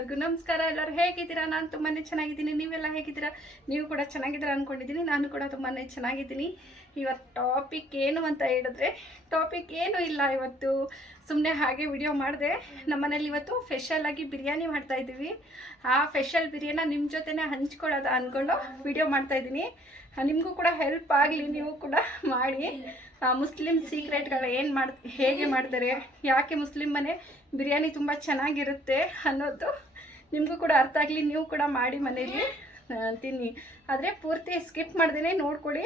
ಎಲ್ಲರಿಗೂ ನಮಸ್ಕಾರ. ಎಲ್ಲರೂ ಹೇಗಿದ್ದೀರಾ? ನಾನು ತುಂಬಾ ಚೆನ್ನಾಗಿದ್ದೀನಿ. ನೀವೆಲ್ಲ ಹೇಗಿದ್ದೀರಾ? ನೀವು ಕೂಡ ಚೆನ್ನಾಗಿದ್ದೀರಾ ಅಂದ್ಕೊಂಡಿದ್ದೀನಿ. ನಾನು ಕೂಡ ತುಂಬಾ ಚೆನ್ನಾಗಿದ್ದೀನಿ. ಇವತ್ತು ಟಾಪಿಕ್ ಏನು ಅಂತ ಹೇಳಿದ್ರೆ, ಟಾಪಿಕ್ ಏನೂ ಇಲ್ಲ. ಇವತ್ತು ಸುಮ್ಮನೆ ಹಾಗೆ ವಿಡಿಯೋ ಮಾಡಿದೆ. ನಮ್ಮನೇಲಿ ಇವತ್ತು ಸ್ಪೆಷಲಾಗಿ ಬಿರಿಯಾನಿ ಮಾಡ್ತಾಯಿದ್ದೀವಿ. ಆ ಸ್ಪೆಷಲ್ ಬಿರಿಯಾನಿ ನಿಮ್ಮ ಜೊತೆನೇ ಹಂಚ್ಕೊಳ್ಳೋದ ಅಂದ್ಕೊಂಡು ವಿಡಿಯೋ ಮಾಡ್ತಾಯಿದ್ದೀನಿ. ನಿಮಗೂ ಕೂಡ ಹೆಲ್ಪ್ ಆಗಲಿ, ನೀವು ಕೂಡ ಮಾಡಿ. ಮುಸ್ಲಿಂ ಸೀಕ್ರೆಟ್ಗಳು ಹೇಗೆ ಮಾಡ್ತಾರೆ, ಯಾಕೆ ಮುಸ್ಲಿಂ ಮನೆ ಬಿರಿಯಾನಿ ತುಂಬ ಚೆನ್ನಾಗಿರುತ್ತೆ ಅನ್ನೋದು ನಿಮಗೂ ಕೂಡ ಅರ್ಥ ಆಗಲಿ. ನೀವು ಕೂಡ ಮಾಡಿ ಮನೇಲಿ ತಿನ್ನಿ. ಆದರೆ ಪೂರ್ತಿ ಸ್ಕಿಪ್ ಮಾಡ್ದೇ ನೋಡ್ಕೊಳ್ಳಿ,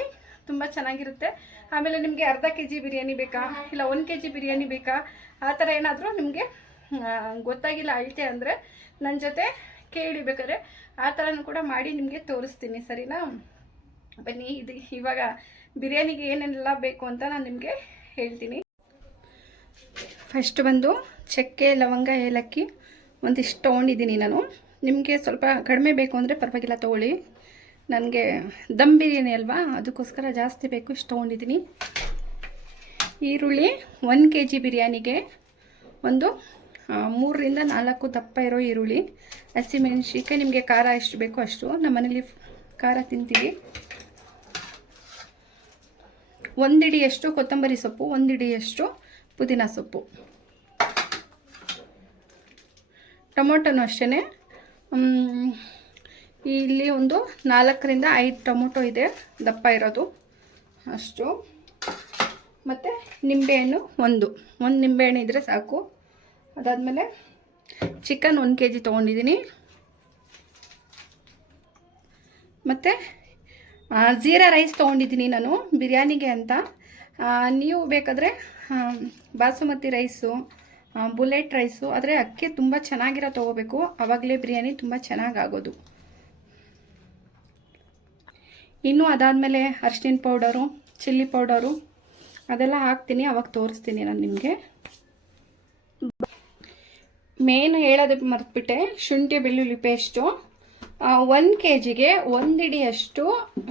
ತುಂಬ ಚೆನ್ನಾಗಿರುತ್ತೆ. ಆಮೇಲೆ ನಿಮಗೆ ಅರ್ಧ kg ಬಿರಿಯಾನಿ ಬೇಕಾ, ಇಲ್ಲ 1 kg ಬಿರಿಯಾನಿ ಬೇಕಾ, ಆ ಥರ ಏನಾದರೂ ನಿಮಗೆ ಗೊತ್ತಾಗಿಲ್ಲ ಅಳತೆ ಅಂದರೆ ನನ್ನ ಜೊತೆ ಕೇಳಿ, ಬೇಕಾದ್ರೆ ಆ ಥರನೂ ಕೂಡ ಮಾಡಿ ನಿಮಗೆ ತೋರಿಸ್ತೀನಿ. ಸರಿನಾ? ಬನ್ನಿ. ಇವಾಗ ಬಿರಿಯಾನಿಗೆ ಏನೆಲ್ಲ ಬೇಕು ಅಂತ ನಾನು ನಿಮಗೆ ಹೇಳ್ತೀನಿ. ಫಸ್ಟ್ ಬಂದು ಚಕ್ಕೆ, ಲವಂಗ, ಏಲಕ್ಕಿ ಒಂದಿಷ್ಟು ತೊಗೊಂಡಿದ್ದೀನಿ ನಾನು. ನಿಮಗೆ ಸ್ವಲ್ಪ ಕಡಿಮೆ ಬೇಕು ಅಂದರೆ ಪರವಾಗಿಲ್ಲ ತೊಗೊಳ್ಳಿ. ನನಗೆ ದಮ್ ಬಿರಿಯಾನಿ ಅಲ್ವಾ, ಅದಕ್ಕೋಸ್ಕರ ಜಾಸ್ತಿ ಬೇಕು, ಇಷ್ಟು ತೊಗೊಂಡಿದ್ದೀನಿ. ಈರುಳ್ಳಿ 1 kg ಬಿರಿಯಾನಿಗೆ ಒಂದು 3 ರಿಂದ 4 ದಪ್ಪ ಇರೋ ಈರುಳ್ಳಿ. ಹಸಿಮೆಣಸಿನ್ಕಾಯಿ ನಿಮಗೆ ಖಾರ ಎಷ್ಟು ಬೇಕೋ ಅಷ್ಟು, ನಮ್ಮ ಮನೇಲಿ ಖಾರ ತಿಂತೀವಿ. 1 ಹಿಡಿಯಷ್ಟು ಕೊತ್ತಂಬರಿ ಸೊಪ್ಪು, 1 ಹಿಡಿಯಷ್ಟು ಪುದೀನ ಸೊಪ್ಪು. ಟೊಮೊಟೊನೂ ಅಷ್ಟೇ. ಇಲ್ಲಿ ಒಂದು 4 ರಿಂದ 5 ಟೊಮೊಟೊ ಇದೆ, ದಪ್ಪ ಇರೋದು ಅಷ್ಟು. ಮತ್ತು ನಿಂಬೆಹಣ್ಣು ಒಂದು ನಿಂಬೆಹಣ್ಣು ಇದ್ದರೆ ಸಾಕು. ಅದಾದಮೇಲೆ ಚಿಕನ್ 1 kg ತೊಗೊಂಡಿದ್ದೀನಿ. ಮತ್ತು ಜೀರಾ ರೈಸ್ ತೊಗೊಂಡಿದ್ದೀನಿ ನಾನು ಬಿರಿಯಾನಿಗೆ ಅಂತ. ನೀವು ಬೇಕಾದರೆ ಬಾಸುಮತಿ ರೈಸು, ಬುಲೆಟ್ ರೈಸು, ಆದರೆ ಅಕ್ಕಿ ತುಂಬ ಚೆನ್ನಾಗಿರೋ ತೊಗೋಬೇಕು, ಆವಾಗಲೇ ಬಿರಿಯಾನಿ ತುಂಬ ಚೆನ್ನಾಗಾಗೋದು. ಇನ್ನು ಅದಾದಮೇಲೆ ಅರಿಶಿನ ಪೌಡರು, ಚಿಲ್ಲಿ ಪೌಡರು ಅದೆಲ್ಲ ಹಾಕ್ತೀನಿ, ಅವಾಗ ತೋರಿಸ್ತೀನಿ ನಾನು ನಿಮಗೆ. ಮೇನ್ ಹೇಳೋದಕ್ಕೆ ಮರೆತುಬಿಟ್ಟೆ, ಶುಂಠಿ ಬೆಳ್ಳುಳ್ಳಿ ಪೇಸ್ಟು 1 kgಗೆ 1 ಹಿಡಿಯಷ್ಟು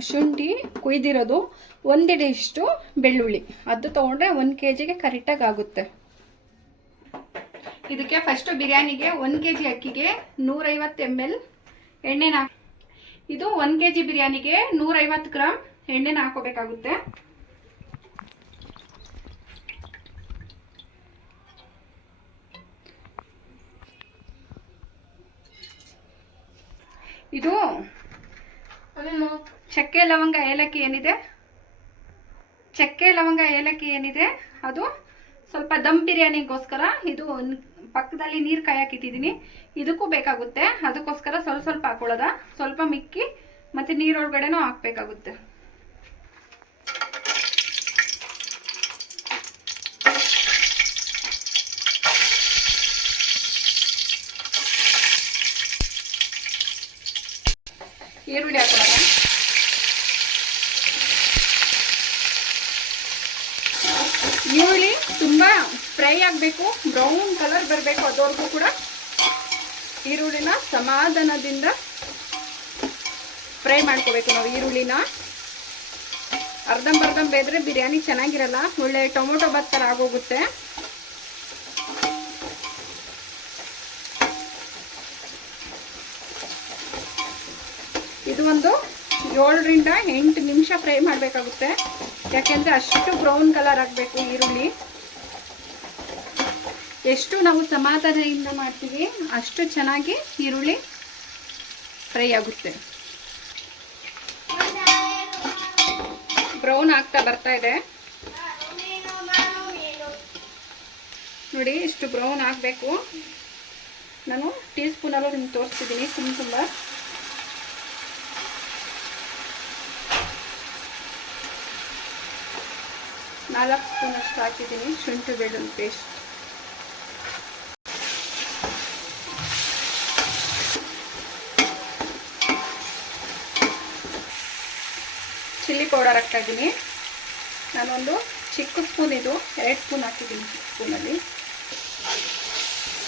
ಶುಂಠಿ ಕುಯ್ದಿರೋದು, 1 ಹಿಡಿಯಷ್ಟು ಬೆಳ್ಳುಳ್ಳಿ, ಅದು ತೊಗೊಂಡ್ರೆ 1 kgಗೆ ಕರೆಕ್ಟಾಗಿ ಆಗುತ್ತೆ. ಇದಕ್ಕೆ ಫಸ್ಟು ಬಿರಿಯಾನಿಗೆ 1 kg ಅಕ್ಕಿಗೆ 150 ml ಎಣ್ಣೆನ ಇದು 1 kg ಬಿರಿಯಾನಿಗೆ 150 ಗ್ರಾಮ್ ಎಣ್ಣೆನ ಹಾಕೋಬೇಕಾಗುತ್ತೆ. ಇದು ಚಕ್ಕೆ ಲವಂಗ ಏಲಕ್ಕಿ ಏನಿದೆ ಅದು ಸ್ವಲ್ಪ ದಮ್ ಬಿರಿಯಾನಿಗೋಸ್ಕರ. ಇದು ಪಕ್ಕದಲ್ಲಿ ನೀರು ಕಾಯಕ್ಕಿಟ್ಟಿದ್ದೀನಿ, ಇದಕ್ಕೂ ಬೇಕಾಗುತ್ತೆ. ಅದಕ್ಕೋಸ್ಕರ ಸ್ವಲ್ಪ ಹಾಕೊಳ್ಳೋದ, ಸ್ವಲ್ಪ ಮಿಕ್ಕಿ ಮತ್ತು ನೀರೊಳಗಡೆನೂ ಹಾಕಬೇಕಾಗುತ್ತೆ. ಈರುಳ್ಳಿ ಹಾಕೊಳ್ಳೋಣ. ಈರುಳ್ಳಿ ತುಂಬ ಫ್ರೈ ಆಗಬೇಕು, ಬ್ರೌನ್ ಕಲರ್ ಬರಬೇಕು, ಅದವರೆಗೂ ಕೂಡ ಈರುಳ್ಳಿನ ಸಮಾಧಾನದಿಂದ ಫ್ರೈ ಮಾಡ್ಕೋಬೇಕು ನಾವು. ಈರುಳ್ಳಿನ ಅರ್ಧಂಬರ್ಧ ಬೇದ್ರೆ ಬಿರಿಯಾನಿ ಚೆನ್ನಾಗಿರಲ್ಲ, ಒಳ್ಳೆ ಟೊಮೊಟೊ ಬಾತ್ ಥರ ಆಗೋಗುತ್ತೆ. ಇದು ಒಂದು 7 ರಿಂದ 8 ನಿಮಿಷ ಫ್ರೈ ಮಾಡಬೇಕಾಗುತ್ತೆ, ಯಾಕೆಂದರೆ ಅಷ್ಟು ಬ್ರೌನ್ ಕಲರ್ ಆಗಬೇಕು ಈರುಳ್ಳಿ. ಎಷ್ಟು ನಾವು ಸಮಾಧಾನದಿಂದ ಮಾಡ್ತೀವಿ ಅಷ್ಟು ಚೆನ್ನಾಗಿ ಈರುಳ್ಳಿ ಫ್ರೈ ಆಗುತ್ತೆ. ಬ್ರೌನ್ ಆಗ್ತಾ ಬರ್ತಾ ಇದೆ ನೋಡಿ, ಇಷ್ಟು ಬ್ರೌನ್ ಆಗಬೇಕು. ನಾನು ಟೀ ಸ್ಪೂನಲ್ಲೂ ನಿಮ್ಗೆ ತೋರಿಸ್ತಿದ್ದೀನಿ. ತುಂಬ 4 ಸ್ಪೂನ್ ಅಷ್ಟು ಹಾಕಿದ್ದೀನಿ ಶುಂಠಿ ಬೆಳ್ಳುಳ್ಳಿ ಪೇಸ್ಟ್. ಚಿಲ್ಲಿ ಪೌಡರ್ ಹಾಕ್ತಾಯಿದ್ದೀನಿ. ನಾನೊಂದು ಚಿಕ್ಕ ಸ್ಪೂನ್, ಇದು 2 ಸ್ಪೂನ್ ಹಾಕಿದ್ದೀನಿ. ಚಿಕ್ಕ ಸ್ಪೂನಲ್ಲಿ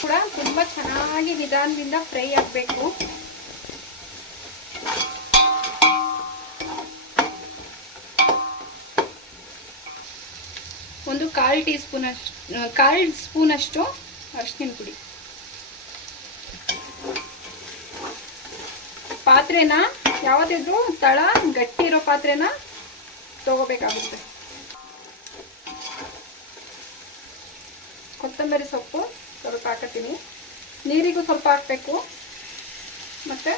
ಕೂಡ ತುಂಬ ಚೆನ್ನಾಗಿ ನಿಧಾನದಿಂದ ಫ್ರೈ ಆಗಬೇಕು. ಒಂದು 1/4 ಸ್ಪೂನ್ ಅಷ್ಟು ಅರಿಶಿನ ಪುಡಿ. ಪಾತ್ರೆನ ಯಾವತ್ತಿದ್ರೂ ತಳ ಗಟ್ಟಿ ಇರೋ ಪಾತ್ರೆನ ತಗೋಬೇಕಾಗುತ್ತೆ. ಕೊತ್ತಂಬರಿ ಸೊಪ್ಪು ಸ್ವಲ್ಪ ಹಾಕತ್ತೀನಿ, ನೀರಿಗೂ ಸ್ವಲ್ಪ ಹಾಕಬೇಕು. ಮತ್ತು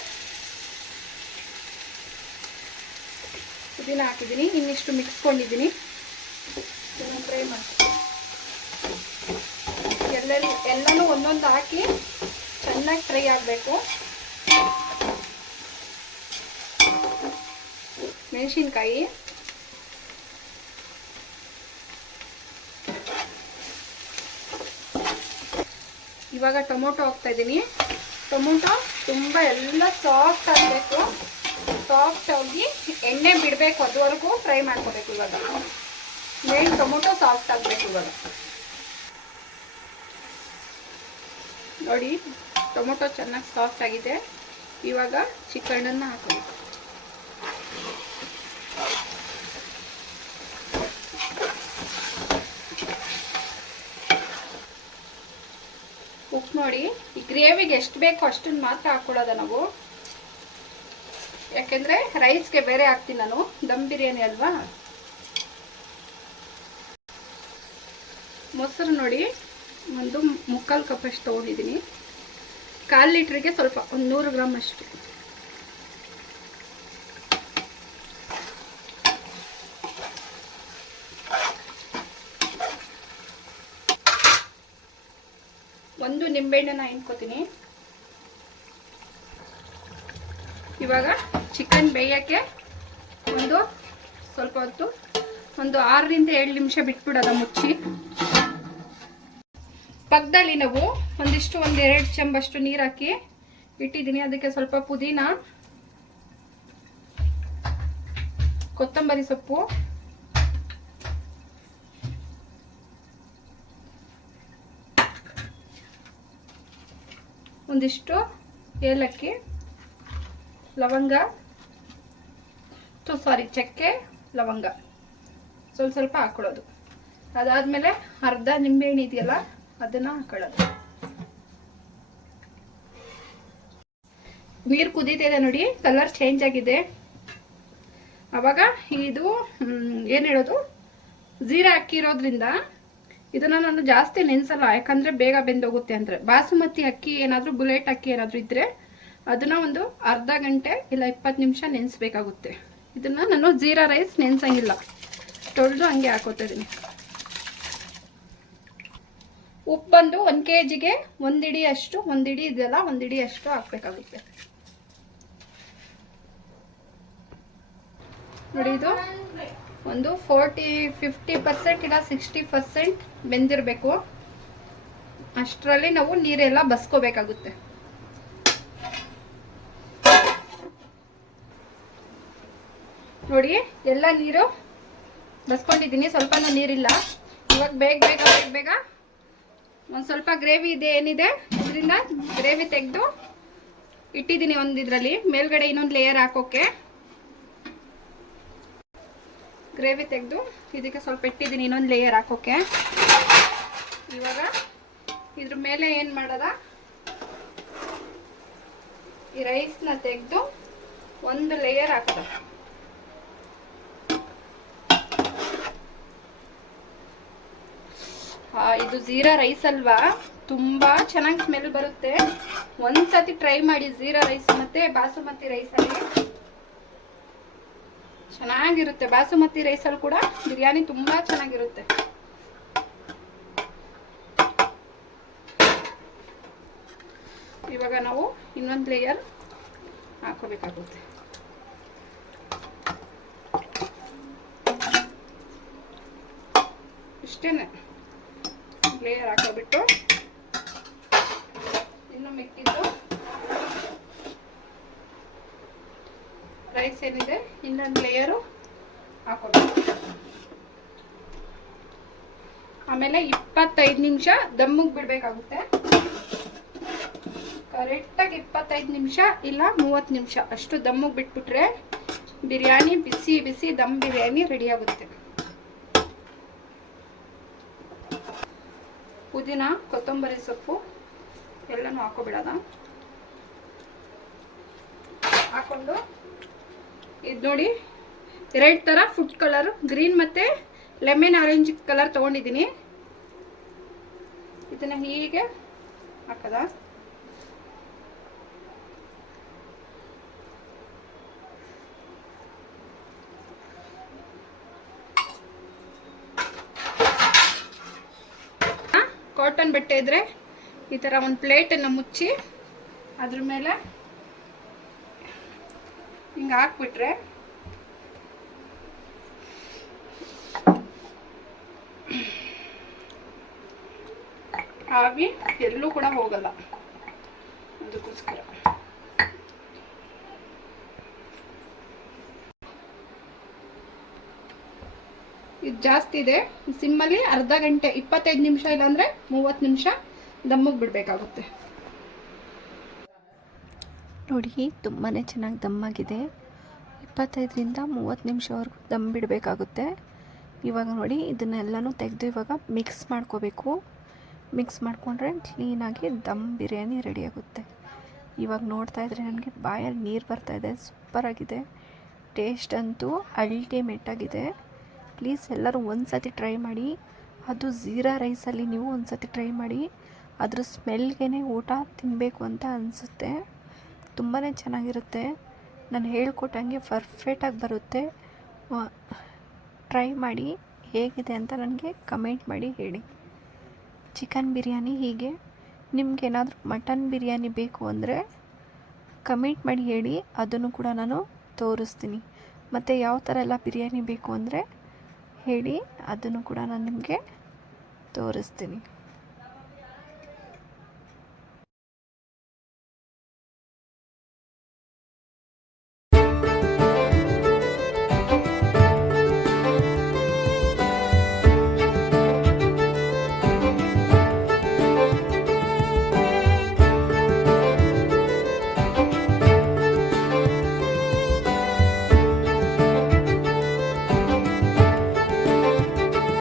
ಪುದೀನ ಹಾಕಿದ್ದೀನಿ, ಇನ್ನಿಷ್ಟು ಮಿಕ್ಸ್ಕೊಂಡಿದ್ದೀನಿ. ಫ್ರೈ ಮಾಡಿ ಎಲ್ಲನೂ ಒಂದೊಂದು ಹಾಕಿ ಚೆನ್ನಾಗಿ ಫ್ರೈ ಆಗಬೇಕು. ಮೆಣಸಿನ್ಕಾಯಿ, ಇವಾಗ ಟೊಮೊಟೊ ಹಾಕ್ತಾ ಇದ್ದೀನಿ. ಟೊಮೊಟೊ ತುಂಬ ಎಲ್ಲ ಸಾಫ್ಟ್ ಆಗಬೇಕು. ಸಾಫ್ಟ್ ಆಗಿ ಎಣ್ಣೆ ಬಿಡಬೇಕು, ಅದುವರೆಗೂ ಫ್ರೈ ಮಾಡ್ಕೋಬೇಕು. ಇವಾಗ ಮೇನ್ ಟೊಮೊಟೊ ಸಾಫ್ಟ್ ಆಗಬೇಕು. ಇವಾಗ ನೋಡಿ ಟೊಮೊಟೊ ಚೆನ್ನಾಗಿ ಸಾಫ್ಟ್ ಆಗಿದೆ. ಇವಾಗ ಚಿಕನನ್ನು ಹಾಕಬೇಕು. ಉಪ್ಪು ನೋಡಿ, ಈ ಗ್ರೇವಿಗೆ ಎಷ್ಟು ಬೇಕೋ ಅಷ್ಟನ್ನು ಮಾತ್ರ ಹಾಕ್ಕೊಳ್ಳೋದ ನಾವು. ಯಾಕೆಂದರೆ ರೈಸ್ಗೆ ಬೇರೆ ಹಾಕ್ತೀನಿ ನಾನು, ದಮ್ ಬಿರಿಯಾನಿ ಅಲ್ವಾ. ಮೊಸರು ನೋಡಿ, ಒಂದು 3/4 ಕಪ್ ಅಷ್ಟು ತೊಗೊಂಡಿದ್ದೀನಿ. 1/4 ಲೀಟ್ರಿಗೆ ಸ್ವಲ್ಪ ಒಂದು 100 ಗ್ರಾಮ್ ಅಷ್ಟು. ಒಂದು ನಿಂಬೆಹಣ್ಣನ್ನ ಹಿಂಡ್ಕೊತೀನಿ. ಇವಾಗ ಚಿಕನ್ ಬೇಯೋಕ್ಕೆ ಸ್ವಲ್ಪ ಹೊತ್ತು, ಒಂದು 6ರಿಂದ 7 ನಿಮಿಷ ಬಿಟ್ಬಿಡೋದ ಮುಚ್ಚಿ. ಪಕ್ಕದಲ್ಲಿ ನಾವು ಒಂದು 2 ಚಮಚಷ್ಟು ನೀರು ಹಾಕಿ ಇಟ್ಟಿದ್ದೀನಿ. ಅದಕ್ಕೆ ಸ್ವಲ್ಪ ಪುದೀನ, ಕೊತ್ತಂಬರಿ ಸೊಪ್ಪು, ಒಂದಿಷ್ಟು ಏಲಕ್ಕಿ, ಲವಂಗ, ಚಕ್ಕೆ, ಲವಂಗ ಸ್ವಲ್ಪ ಹಾಕೊಳ್ಳೋದು. ಅದಾದಮೇಲೆ ಅರ್ಧ ನಿಂಬೆಹಣ್ಣು ಇದೆಯಲ್ಲ ಅದನ್ನು ಹಾಕೊಳ್ಳೋದು. ನೀರು ಕುದೀತಿದೆ ನೋಡಿ, ಕಲರ್ ಚೇಂಜ್ ಆಗಿದೆ. ಆವಾಗ ಇದು ಏನು ಹೇಳೋದು, ಜೀರಾ ಹಾಕಿರೋದ್ರಿಂದ ಇದನ್ನು ನಾನು ಜಾಸ್ತಿ ನೆನೆಸಲ್ಲ, ಯಾಕಂದರೆ ಬೇಗ ಬೆಂದೋಗುತ್ತೆ ಅಂದರೆ. ಬಾಸುಮತಿ ಅಕ್ಕಿ ಏನಾದರೂ, ಬುಲೆಟ್ ಅಕ್ಕಿ ಏನಾದರೂ ಇದ್ದರೆ ಅದನ್ನು ಒಂದು ಅರ್ಧ ಗಂಟೆ ಇಲ್ಲ 20 ನಿಮಿಷ ನೆನೆಸ್ಬೇಕಾಗುತ್ತೆ. ಇದನ್ನು ನಾನು ಜೀರಾ ರೈಸ್ ನೆನೆಸಂಗಿಲ್ಲ, ತೊಳೆದು ಹಂಗೆ ಹಾಕೋತಾ ಇದ್ದೀನಿ. ಉಪ್ಪು ಬಂದು 1 kgಗೆ 1 ಹಿಡಿ ಅಷ್ಟು, 1 ಹಿಡಿ ಇದೆಯಲ್ಲ 1 ಹಿಡಿ ಅಷ್ಟು ಹಾಕಬೇಕಾಗುತ್ತೆ ನೋಡಿ. ಇದು ಒಂದು 50% ಇಲ್ಲ 60% ಬೆಂದಿರಬೇಕು. ಅಷ್ಟರಲ್ಲಿ ನಾವು ನೀರೆಲ್ಲ ಬಸ್ಕೋಬೇಕಾಗುತ್ತೆ. ನೋಡಿ ಎಲ್ಲ ನೀರು ಬಸ್ಕೊಂಡಿದ್ದೀನಿ, ಸ್ವಲ್ಪನೂ ನೀರಿಲ್ಲ. ಇವಾಗ ಬೇಗ ಒಂದು ಸ್ವಲ್ಪ ಗ್ರೇವಿ ಇದೆ ಏನಿದೆ ಇದರಿಂದ ಗ್ರೇವಿ ತೆಗೆದು ಇಟ್ಟಿದ್ದೀನಿ ಒಂದಿದ್ರಲ್ಲಿ. ಮೇಲ್ಗಡೆ ಇನ್ನೊಂದು ಲೇಯರ್ ಹಾಕೋಕೆ ಗ್ರೇವಿ ತೆಗೆದು ಇದಕ್ಕೆ ಸ್ವಲ್ಪ ಇಟ್ಟಿದ್ದೀನಿ, ಇನ್ನೊಂದು ಲೇಯರ್ ಹಾಕೋಕೆ. ಇವಾಗ ಇದ್ರ ಮೇಲೆ ಏನು ಮಾಡೋದ, ಈ ರೈಸ್ನ ತೆಗೆದು ಒಂದು ಲೇಯರ್ ಹಾಕೋದ. ಇದು ಜೀರಾ ರೈಸ್ ಅಲ್ವಾ, ತುಂಬಾ ಚೆನ್ನಾಗಿ ಸ್ಮೆಲ್ ಬರುತ್ತೆ. ಒಂದ್ಸತಿ ಟ್ರೈ ಮಾಡಿ ಜೀರಾ ರೈಸ್ ಮತ್ತೆ ಬಾಸುಮತಿ ರೈಸಲ್ಲಿ ಚೆನ್ನಾಗಿರುತ್ತೆ. ಬಾಸುಮತಿ ರೈಸಲ್ಲಿ ಕೂಡ ಬಿರಿಯಾನಿ ತುಂಬಾ ಚೆನ್ನಾಗಿರುತ್ತೆ. ಇವಾಗ ನಾವು ಇನ್ನೊಂದು ಲೇಯರ್ ಹಾಕೋಬೇಕಾಗುತ್ತೆ. ಇಷ್ಟೇನೆ, ಲೇಯರ್ ಹಾಕೋಬಿಟ್ಟು ಇನ್ನು ಮಿಕ್ಕಿದ್ದು ರೈಸ್ ಏನಿದೆ ಇನ್ನೊಂದು ಲೇಯರು ಹಾಕೋಬೇಕು. ಆಮೇಲೆ 25 ನಿಮಿಷ ದಮ್ಮಿಗೆ ಬಿಡಬೇಕಾಗುತ್ತೆ. ಕರೆಕ್ಟಾಗಿ 25 ನಿಮಿಷ ಇಲ್ಲ 30 ನಿಮಿಷ ಅಷ್ಟು ದಮ್ಮಿಗೆ ಬಿಟ್ಬಿಟ್ರೆ ಬಿರಿಯಾನಿ ಬಿಸಿ ಬಿಸಿ ದಮ್ ಬಿರಿಯಾನಿ ರೆಡಿ ಆಗುತ್ತೆ. ಪುದೀನ, ಕೊತ್ತಂಬರಿ ಸೊಪ್ಪು ಎಲ್ಲನೂ ಹಾಕೋಬಿಡೋದ. ಹಾಕ್ಕೊಂಡು ಇದು ನೋಡಿ 2 ಥರ ಫುಡ್ ಕಲರ್ ಗ್ರೀನ್ ಮತ್ತು ಲೆಮನ್ ಆರೆಂಜ್ ಕಲರ್ ತೊಗೊಂಡಿದ್ದೀನಿ. ಇದನ್ನು ಹೀಗೆ ಹಾಕದ ಕಾಟನ್ ಬಟ್ಟೆ ಇದ್ರೆ ಈ ಥರ ಒಂದು ಪ್ಲೇಟನ್ನು ಮುಚ್ಚಿ ಅದ್ರ ಮೇಲೆ ಹಿಂಗೆ ಹಾಕ್ಬಿಟ್ರೆ ಆವಿ ಎಲ್ಲೂ ಕೂಡ ಹೋಗಲ್ಲ. ಅದಕ್ಕೋಸ್ಕರ ಇದು ಜಾಸ್ತಿ ಇದೆ. ಸಿಮ್ಮಲ್ಲಿ ಅರ್ಧ ಗಂಟೆ 25 ನಿಮಿಷ ಇಲ್ಲಾಂದರೆ 30 ನಿಮಿಷ ದಮ್ಮಿಗೆ ಬಿಡಬೇಕಾಗುತ್ತೆ. ನೋಡಿ ತುಂಬಾ ಚೆನ್ನಾಗಿ ದಮ್ಮಾಗಿದೆ. 25ರಿಂದ 30 ನಿಮಿಷವರೆಗೂ ದಮ್ ಬಿಡಬೇಕಾಗುತ್ತೆ. ಇವಾಗ ನೋಡಿ ಇದನ್ನೆಲ್ಲನೂ ತೆಗೆದು ಇವಾಗ ಮಿಕ್ಸ್ ಮಾಡ್ಕೋಬೇಕು. ಮಿಕ್ಸ್ ಮಾಡಿಕೊಂಡ್ರೆ ಕ್ಲೀನಾಗಿ ದಮ್ ಬಿರಿಯಾನಿ ರೆಡಿಯಾಗುತ್ತೆ. ಇವಾಗ ನೋಡ್ತಾ ಇದ್ರೆ ನನಗೆ ಬಾಯಲ್ಲಿ ನೀರು ಬರ್ತಾಯಿದೆ. ಸೂಪರಾಗಿದೆ. ಟೇಸ್ಟ್ ಅಂತೂ ಅಲ್ಟಿಮೇಟ್ ಆಗಿದೆ. ಪ್ಲೀಸ್ ಎಲ್ಲರೂ ಒಂದು ಸತಿ ಟ್ರೈ ಮಾಡಿ. ಅದು ಝೀರಾ ರೈಸಲ್ಲಿ ನೀವು ಒಂದು ಸತಿ ಟ್ರೈ ಮಾಡಿ. ಅದ್ರ ಸ್ಮೆಲ್ಗೆ ಊಟ ತಿನ್ನಬೇಕು ಅಂತ ಅನಿಸುತ್ತೆ. ತುಂಬಾ ಚೆನ್ನಾಗಿರುತ್ತೆ. ನಾನು ಹೇಳ್ಕೊಟ್ಟಂಗೆ ಪರ್ಫೆಕ್ಟಾಗಿ ಬರುತ್ತೆ. ಟ್ರೈ ಮಾಡಿ ಹೇಗಿದೆ ಅಂತ ನನಗೆ ಕಮೆಂಟ್ ಮಾಡಿ ಹೇಳಿ. ಚಿಕನ್ ಬಿರಿಯಾನಿ ಹೀಗೆ. ನಿಮಗೇನಾದರೂ ಮಟನ್ ಬಿರಿಯಾನಿ ಬೇಕು ಅಂದರೆ ಕಮೆಂಟ್ ಮಾಡಿ ಹೇಳಿ, ಅದನ್ನು ಕೂಡ ನಾನು ತೋರಿಸ್ತೀನಿ. ಮತ್ತು ಯಾವ ಥರ ಎಲ್ಲ ಬಿರಿಯಾನಿ ಬೇಕು ಅಂದರೆ ಹೇಳಿ, ಅದನ್ನು ಕೂಡ ನಾನು ನಿಮಗೆ ತೋರಿಸ್ತೀನಿ.